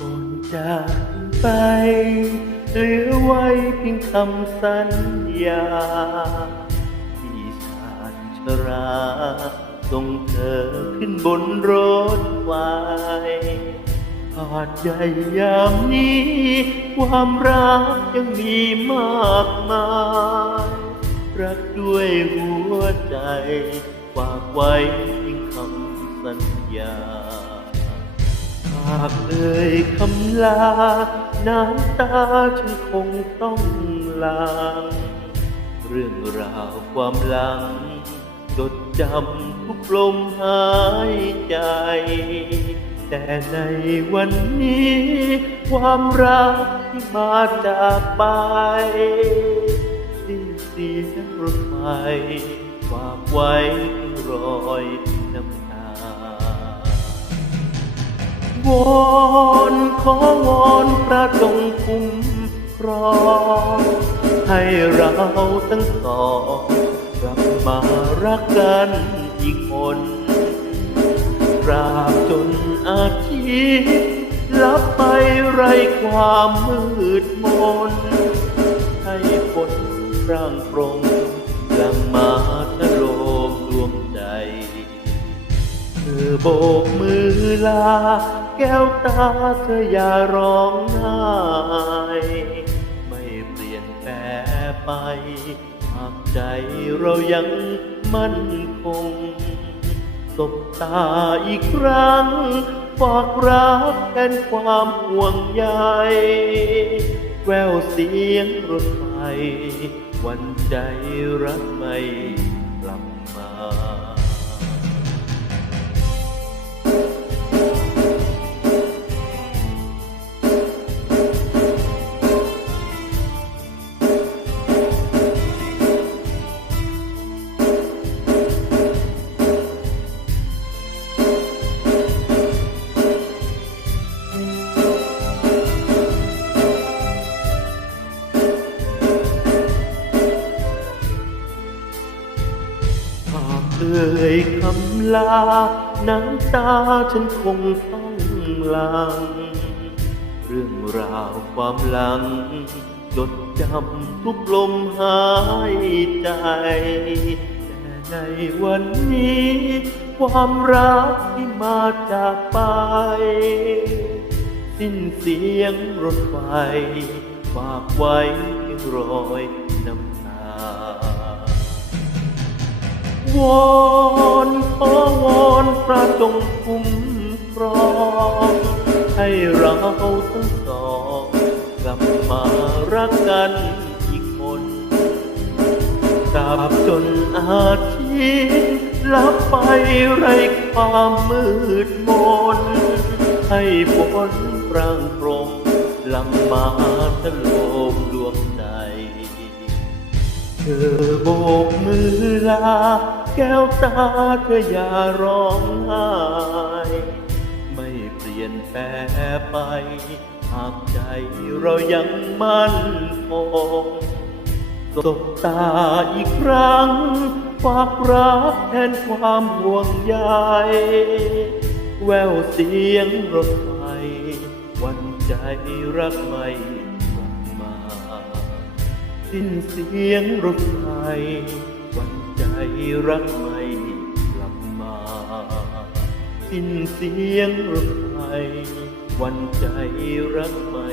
ก่อนจากไปเหลือไว้เพียงคำสัญญา ที่ชานชราส่งเธอขึ้นบนรถไฟ หาดใหญ่ยามนี้ ความรักยังมีมากมาย รักด้วยหัวใจฝากไว้เพียงคำสัญญา หากเอ่ยคำลา น้ำตาฉันคงต้องลางเรื่องราวความหลัง จดจำทุกลมหายใจ แต่ในวันนี้ ความรักที่มาจากไปสิ้นเสียงรถไฟฝากไว้รอยน้ำตาวอนขอวอนพระจงคุ้มครองให้เราทั้งสองกลับมารักกันอีกคน ตลับไปไรความมืดมน ให้ฝนร่างปรงหลังมาทะโลมดวงใจ เธอโบกมือลา แก้วตาเธออย่าร้องไห้ไม่เปลี่ยนแปรไปหากใจเรายังมั่นคง สบตาอีกครั้ง ฝากรักแทนความห่วงใย แววเสียงรถไฟวันใจรักไม่กลับมา อ่ยคำลา น้ำตาฉันคงต้องหลัง เรื่องราวความหลัง จดจำทุกลมหายใจ แต่ในวันนี้ ความรักที่มาจากไป สิ้นเสียงรถไฟฝากไว้เพียงรอย วอนขอวอนพระจงคุ้มครองให้เราทั้งสองกลับมารักกันอีกคนตราบจนอาทิตย์ลับไปไรความมืดมน ให้ฝนพรางพรมหลังมาถล่มดวงใจ เธอโบกมือลา แก้วตาเธออย่าร้องไห้ไม่เปลี่ยนแปรไป หากใจเรายังมั่นคงสบตาอีกครั้งฝากรักแทนความห่วงใยแววเสียงรถไฟวันใจรักไม่ สิ้นเสียงรถไฟวันใจรักไม่กลับมา สิ้นเสียงรถไฟวันใจรักไม่